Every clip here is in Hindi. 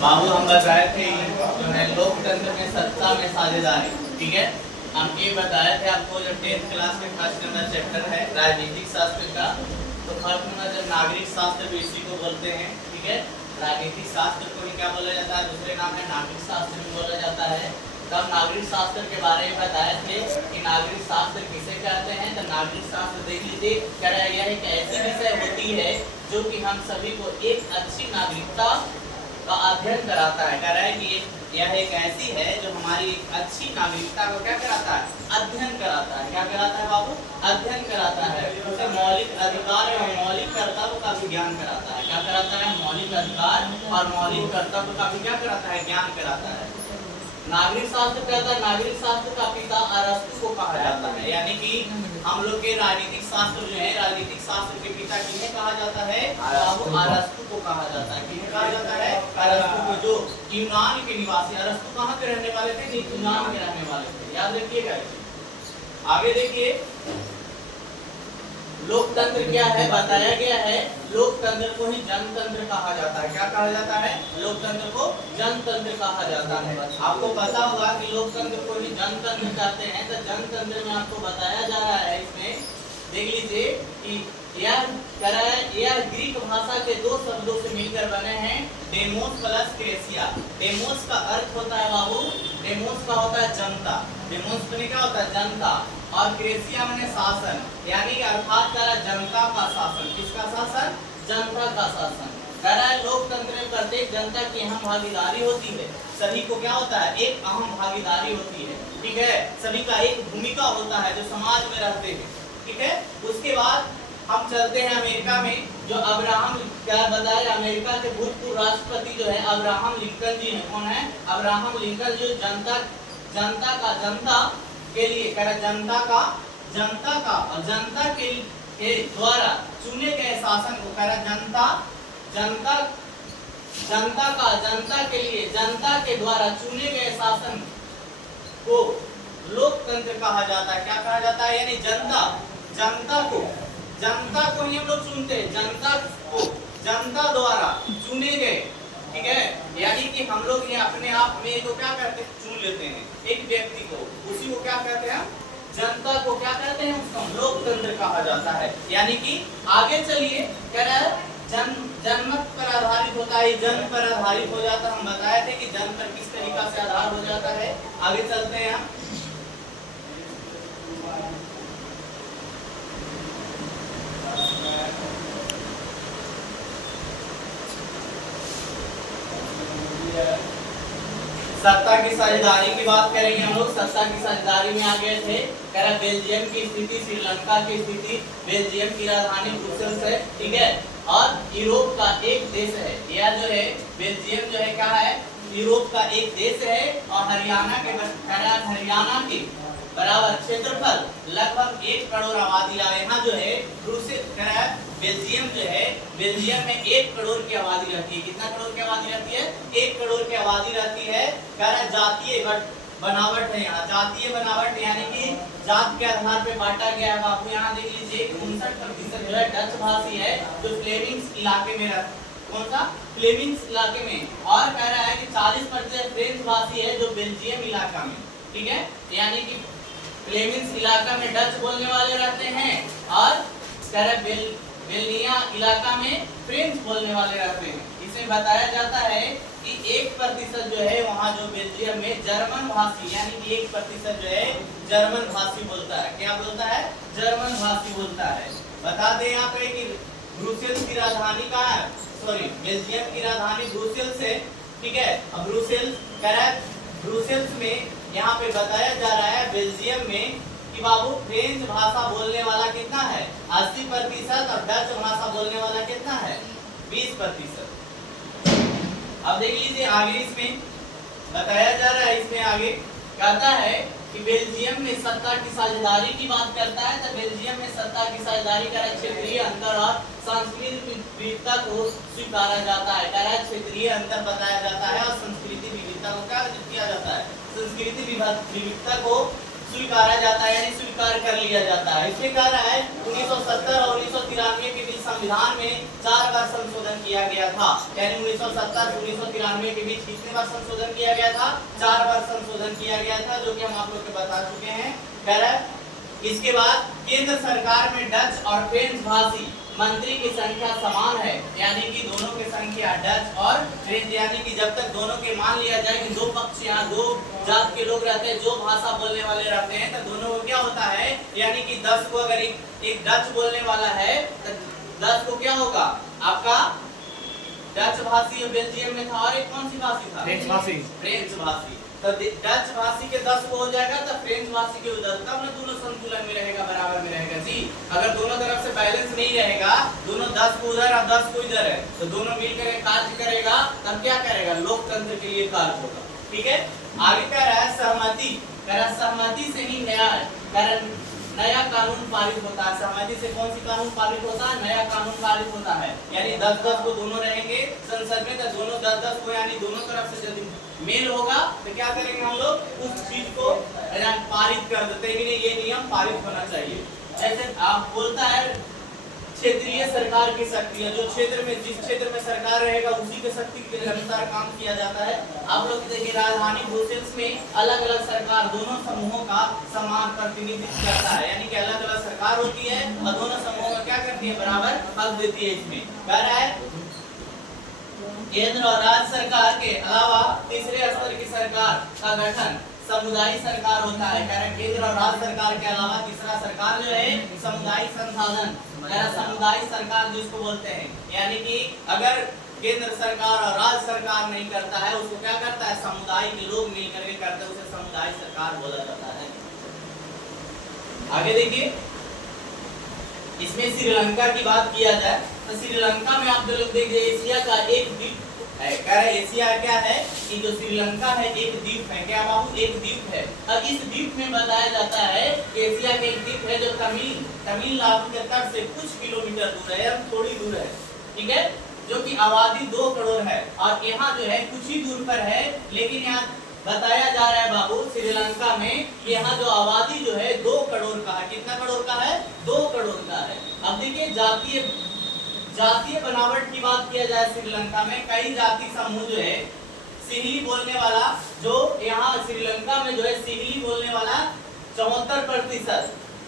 बाबू हम बताए थे जो है लोकतंत्र में सत्ता में साझेदारी, ठीक है। हम ये बताए थे आपको जब 10th क्लास में फर्स्ट नंबर चैप्टर है राजनीतिक शास्त्र का, तो फर्स्ट नंबर जब नागरिक शास्त्र भी इसी को बोलते हैं, ठीक है। राजनीतिक शास्त्र को ही क्या बोला जाता है, दूसरे नाम है नागरिक शास्त्र भी बोला जाता है। तब नागरिक शास्त्र के बारे में बताए थे कि नागरिक शास्त्र किसे कहते हैं। तो नागरिक शास्त्र देख लीजिए, कह रहा है यह एक ऐसी विषय होती है जो कि हम सभी को एक अच्छी नागरिकता का अध्ययन कराता है। कह रहा है कि यह एक ऐसी है जो हमारी एक अच्छी नागरिकता को क्या कराता है, अध्ययन कराता है। क्या कराता है बाबू, अध्ययन कराता है। उसे मौलिक अधिकार और मौलिक कर्तव्य का भी ज्ञान कराता है। क्या कराता है, मौलिक अधिकार और मौलिक कर्तव्य का भी क्या कराता है, ज्ञान कराता है। नागरिक शास्त्र कहता है, नागरिक शास्त्र का पिता अरस्तु को कहा जाता है। यानी कि हम लोग के राजनीतिक शास्त्र जो है, राजनीतिक शास्त्र के पिता किन्हें कहा जाता है, अरस्तु को कहा जाता है। किन्हें कहा जाता है, अरस्तु को, जो यूनान के निवासी। अरस्तु कहाँ के रहने वाले थे, यूनान के रहने वाले थे, याद रखिएगा। आगे देखिए, लोकतंत्र क्या है, बताया गया है लोकतंत्र को ही जनतंत्र कहा जाता है। क्या कहा जाता है, लोकतंत्र को जनतंत्र कहा जाता है। आपको पता होगा कि लोकतंत्र को ही जनतंत्र कहते हैं। तो जनतंत्र में आपको बताया जा रहा है, इसमें देख लीजिए कि यह कह रहा है, यह ग्रीक भाषा के दो शब्दों से मिलकर बने हैं, डेमोस प्लस क्रेसिया। डेमोस का अर्थ होता है बाबू, डेमोस का होता है जनता, डेमोस में क्या होता है, जनता, और क्रेसिया माने शासन, यानी अर्थात कह रहा है जनता का शासन। किसका शासन, जनता का शासन। कह रहा है लोकतंत्र में प्रत्येक जनता की अहम भागीदारी होती है। सभी को क्या होता है, एक अहम भागीदारी होती है, ठीक है। सभी का एक भूमिका होता है जो समाज में रहते हैं, ठीक है। उसके बाद हम चलते हैं अमेरिका में, जो अब्राहम, क्या बताया, अमेरिका के भूतपूर्व राष्ट्रपति जो है अब्राहम लिंकन जी हैं। कौन है, अब्राहम लिंकन, जो जनता के लिए, कह रहा जनता का और जनता के द्वारा चुने गए शासन को, कह रहा जनता के लिए, जनता के द्वारा चुने गए शासन को लोकतंत्र कहा जाता है। क्या कहा जाता है, यानी जनता को ही हम लोग चुनते हैं, जनता द्वारा चुने गए, ठीक है। यानी कि हम लोग ये अपने आप में को क्या करते हैं, चुन लेते हैं एक व्यक्ति को, उसी को क्या कहते हैं, जनता को क्या कहते हैं, उसको लोकतंत्र कहा जाता है। यानी कि आगे चलिए, कह रहा है जनमत पर आधारित होता है, जन पर आधारित हो जाता है। हम बताए थे कि जन पर किस तरीका से आधार हो जाता है। आगे चलते हैं हम, सत्ता की साझेदारी की बात करेंगे हम लोग। सत्ता की साझेदारी में आ गए थे, कह रहा बेल्जियम की स्थिति, श्रीलंका की स्थिति, बेल्जियम की राजधानी ब्रुसेल्स है, ठीक है, और यूरोप का एक देश है। यह जो है बेल्जियम जो है क्या है, यूरोप का एक देश है, और हरियाणा के बराबर क्षेत्रफल, लगभग 1 करोड़ आबादी है। यहाँ जो है बेल्जियम जो है, बेल्जियम में 1 करोड़ की आबादी रहती है। कितना करोड़ की आबादी रहती है, 1 करोड़ की आबादी रहती है। कह रहा है जातीय बनावट है यहाँ, जातीय बनावट, यानी कि जात के आधार पे बांटा गया है। बापू यहाँ देख लीजिए 59% जो है डच भाषी है, जो फ्लेमिंग्स इलाके में रहता, कौन सा, फ्लेमिंग्स इलाके में, और कह रहा है कि 40% फ्रेंच भाषी है जो बेल्जियम इलाका में, ठीक है। यानी कि फ्लेमिंग्स इलाका में डच बोलने वाले रहते हैं, और कह रहा है बेल्जिया इलाका में फ्रेंच बोलने वाले रहते हैं। इसमें बताया जाता है कि 1% जो है वहाँ जो बेल्जियम में जर्मन भाषी, यानी कि 1% जो है जर्मन भाषी बोलता है। क्या बोलता है, जर्मन भाषी बोलता है। बता दें यहाँ पे कि ब्रुसेल्स की राजधानी कहाँ है, सॉरी बेल्जियम की राजधानी ब्रुसेल्स है, ठीक है। अब ब्रुसेल्स, कह रहा है ब्रुसेल्स में यहाँ पे बताया जा रहा है बेल्जियम में कि बाबू फ्रेंच भाषा बोलने वाला कितना है, 80%, और डच भाषा बोलने वाला कितना है, 20%। अब देख लीजिए आगे, इसमें बताया जा रहा है, इसमें आगे कहता है कि बेल्जियम में सत्ता की साझेदारी की बात करता है। तो बेल्जियम में सत्ता की साझेदारी का क्षेत्रीय अंतर और सांस्कृतिक विविधता को स्वीकारा जाता है। कह रहा है क्षेत्रीय अंतर बताया जाता है और संस्कृति विविधता को क्या किया जाता है, संस्कृति विविधता को स्वीकारा जाता है, यानी स्वीकार कर लिया जाता है। इसमें कह रहा है 1970 और 1993 के बीच संविधान में 4 बार संशोधन किया गया था। यानी 1970 से 1993 के बीच कितने बार संशोधन किया गया था? 4 बार संशोधन किया गया था, जो कि हम आप लोग को बता चुके हैं। कह रहा है इसके बाद केंद्र सरकार में डच और फ्रेंच भाषी मंत्री की संख्या समान है, यानी कि दोनों की संख्या डच और फ्रेंच, यानी कि जब तक दोनों के मान लिया जाए कि दो पक्ष यहाँ दो जात के लोग रहते हैं, जो भाषा बोलने वाले रहते हैं, तो दोनों को क्या होता है, यानी कि 10 को अगर एक डच बोलने वाला है तो 10 को क्या होगा आपका डच भाषी बेल्जियम में था, और एक कौन सी भाषी था? फ्रेंच भाषी। तो डच भाषी के 10 को हो जाएगा तो फ्रेंच भाषी के 10, तब ना दोनों संतुलन में रहेगा, बराबर में रहेगा जी। अगर दोनों तरफ से बैलेंस नहीं रहेगा, दोनों 10 को उधर और 10 को इधर है, तो दोनों मिलकर कार्य करेगा, तब क्या करेगा? लोकतंत्र के लिए कार्य होगा। ठीक है, आगे कह रहा है सहमति। कह रहा सहमति से ही नया कानून पारित होता है। सहमति से कौन सी कानून पारित होता है? नया कानून पारित होता है। यानी 10-10 को दोनों रहेंगे संसद में, तो दोनों 10-10 को, यानी दोनों तरफ से यदि मेल होगा तो क्या करेंगे हम लोग? उस चीज को पारित कर देते हैं कि ये नियम पारित होना चाहिए। जैसे आप बोलता है क्षेत्रीय सरकार की शक्तियां, जो क्षेत्र में जिस क्षेत्र में सरकार रहेगा उसी के शक्ति के अनुसार काम किया जाता है। आप लोग देखिए राजधानी ब्रुसेल्स में अलग अलग सरकार दोनों समूहों का समान प्रतिनिधित्व करता है, यानी कि अलग अलग सरकार होती है और दोनों समूहों में क्या करती है? बराबर हक देती है। इसमें कह रहा है केंद्र और राज्य सरकार के अलावा तीसरे स्तर की सरकार का गठन समुदायी सरकार होता है। कह रहे केंद्र और राज्य सरकार के अलावा तीसरा सरकार जो है समुदायी संसाधन, समुदायी सरकार जिसको बोलते हैं, यानी कि अगर केंद्र सरकार और राज्य सरकार नहीं करता है, उसको क्या करता है? समुदाय के लोग मिलकर के करते हैं, उसे समुदायी सरकार बोला जाता है। आगे देखिए, इसमें श्रीलंका की बात किया जाए तो श्रीलंका में आप लोग देखिए एशिया का एक द्वीप है। कह रहे एशिया क्या है कि जो श्रीलंका है एक द्वीप है। क्या बाबू? एक द्वीप है। और इस द्वीप में बताया जाता है कि एशिया का एक द्वीप है जो तमिलनाडु के तट से कुछ किलोमीटर दूर है, थोड़ी दूर है। ठीक है, जो कि आबादी 2 करोड़ है, और यहाँ जो है कुछ ही दूर पर है, लेकिन यहाँ बताया जा रहा है बाबू श्रीलंका में यहाँ जो आबादी जो है 2 करोड़ का है। कितना करोड़ का है? 2 करोड़ का है। अब देखिए जातीय बनावट की बात किया जाए, श्रीलंका में कई जाति समूह जो है, सिंहली बोलने वाला जो यहाँ श्रीलंका में जो है सिंहली बोलने वाला 74%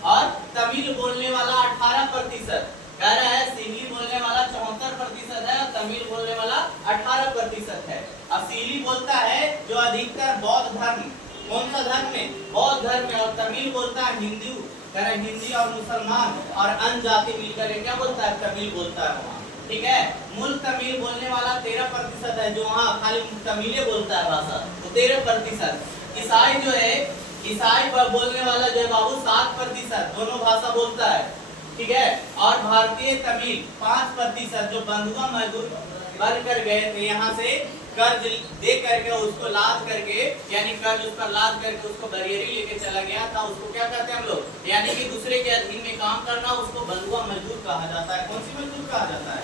और तमिल बोलने वाला 18%। कह रहा है सिंहली बोलने वाला 74% है और तमिल बोलने वाला 18% है। अब सिंहली बोलता है जो अधिकतर बौद्ध धर्म, कौन सा धर्म में? बौद्ध धर्म में, और तमिल बोलता है हिंदू, हिंदी और मुसलमान और अन्य जाति मिलकर क्या बोलता है? तमिल बोलता है वहाँ। ठीक है, मूल तमिल बोलने वाला 13% है, जो वहाँ खाली तमिले बोलता है भाषा, तो 13%। ईसाई जो है, ईसाई बोलने वाला जो है बाबू 7%, दोनों भाषा बोलता है। ठीक है, और भारतीय तमिल 5%, जो बंधुआ मजदूर बन कर गए थे यहाँ से कर्ज दे करके उसको लाद करके, यानी कर्ज उस पर लाद करके उसको बरियरी लेके चला गया था, उसको क्या कहते हैं हम लोग? यानी कि दूसरे के अधीन में काम करना, उसको बंधुआ मजदूर कहा जाता है। कौन सी मजदूर कहा जाता है?